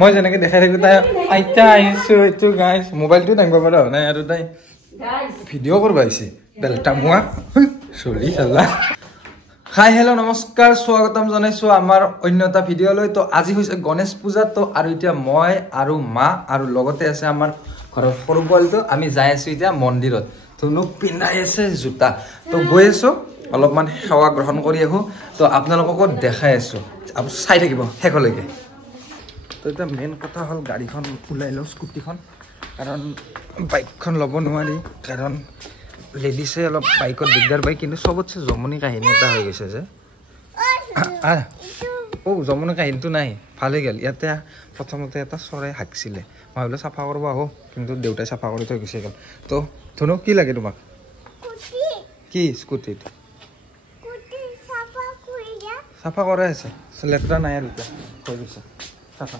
মই যেনেকে দেখাই থাকো তাই আইতা আহিছো এইটো গাইছ মোবাইলটো দাঙিব পৰা হোৱা নাই আৰু তাই ভিডিঅ' কৰিব আহিছে বেলটা মোৱা চলি চালা হাই হেল্ল' নমস্কাৰ স্বাগতম জনাইছো আমাৰ অন্য এটা ভিডিঅ'লৈ তো আজি হৈছে গণেশ পূজা তো আৰু এতিয়া মই আৰু মা আৰু লগতে আছে আমাৰ ঘৰৰ সৰু পোৱালিটো আমি যাই আছো এতিয়া মন্দিৰত ধুনু পিন্ধাই আছে জোতা তো গৈ আছো অলপমান সেৱা গ্ৰহণ কৰি আহো তো আপোনালোককো দেখাই আছো চাই থাকিব শেষলৈকে তো এটা মেইন কথা হ'ল গাড়ীখন ওলাই লওঁ স্কুটিখন কাৰণ বাইকখন ল'ব নোৱাৰি কাৰণ লেডিছে অলপ বাইকত দিগদাৰ পায় কিন্তু চবতছে জমনি কাহিনী এটা হৈ গৈছে যে জমনি কাহিনীটো নাই ভাল হৈ গ'ল ইয়াতে প্ৰথমতে এটা চৰাই হাগছিলে মই ভাবিলোঁ চাফা কৰিব আহোঁ কিন্তু দেউতাই চাফা কৰি থৈ গুচি গ'ল তো ধুনু কি লাগে তোমাক কি স্কুটিত চাফা কৰাই আছে লেতেৰা নাই আৰু এতিয়া হৈ গৈছে চাফা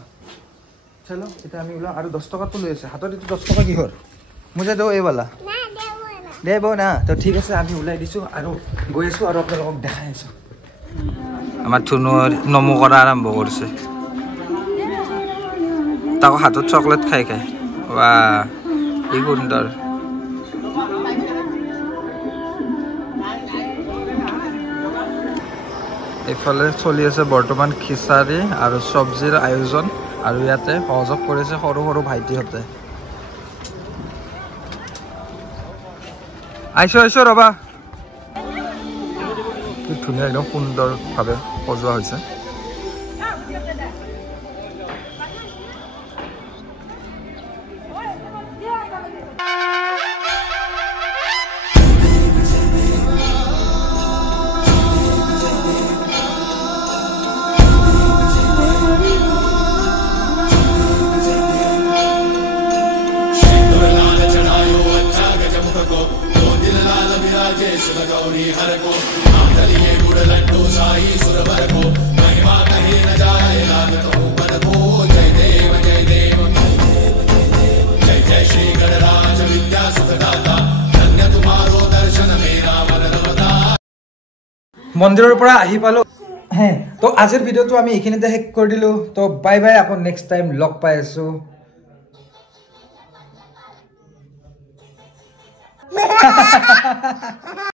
চলো এতিয়া আমি ওলাওঁ আৰু 10 টকাটো লৈ আছে হাতত এইটো 10 টকা কিহৰ মুজে দেও এইবালা দেব না তো ঠিক আছে আমি ওলাই দিছোঁ আৰু গৈ আছোঁ আৰু আপোনালোকক দেখাই আছোঁ আমাৰ ধুনুৰ নমো কৰা আৰম্ভ কৰিছে তাকো হাতত চকলেট খাই খাই বা কি সুন্দৰ এইফালে চলি আছে বৰ্তমান খিচাৰী আৰু চব্জিৰ আয়োজন আৰু ইয়াতে সহযোগ কৰিছে সৰু সৰু ভাইটিহঁতে আইছো ৰবা কি ধুনীয়া একদম সুন্দৰভাৱে সজোৱা হৈছে মন্দিৰৰ পৰা আহি পালো হে তো আজিৰ ভিডিঅ'টো আমি এইখিনিতে শেষ কৰি দিলো তো বাই বাই আকৌ নেক্সট টাইম লগ পাই আছো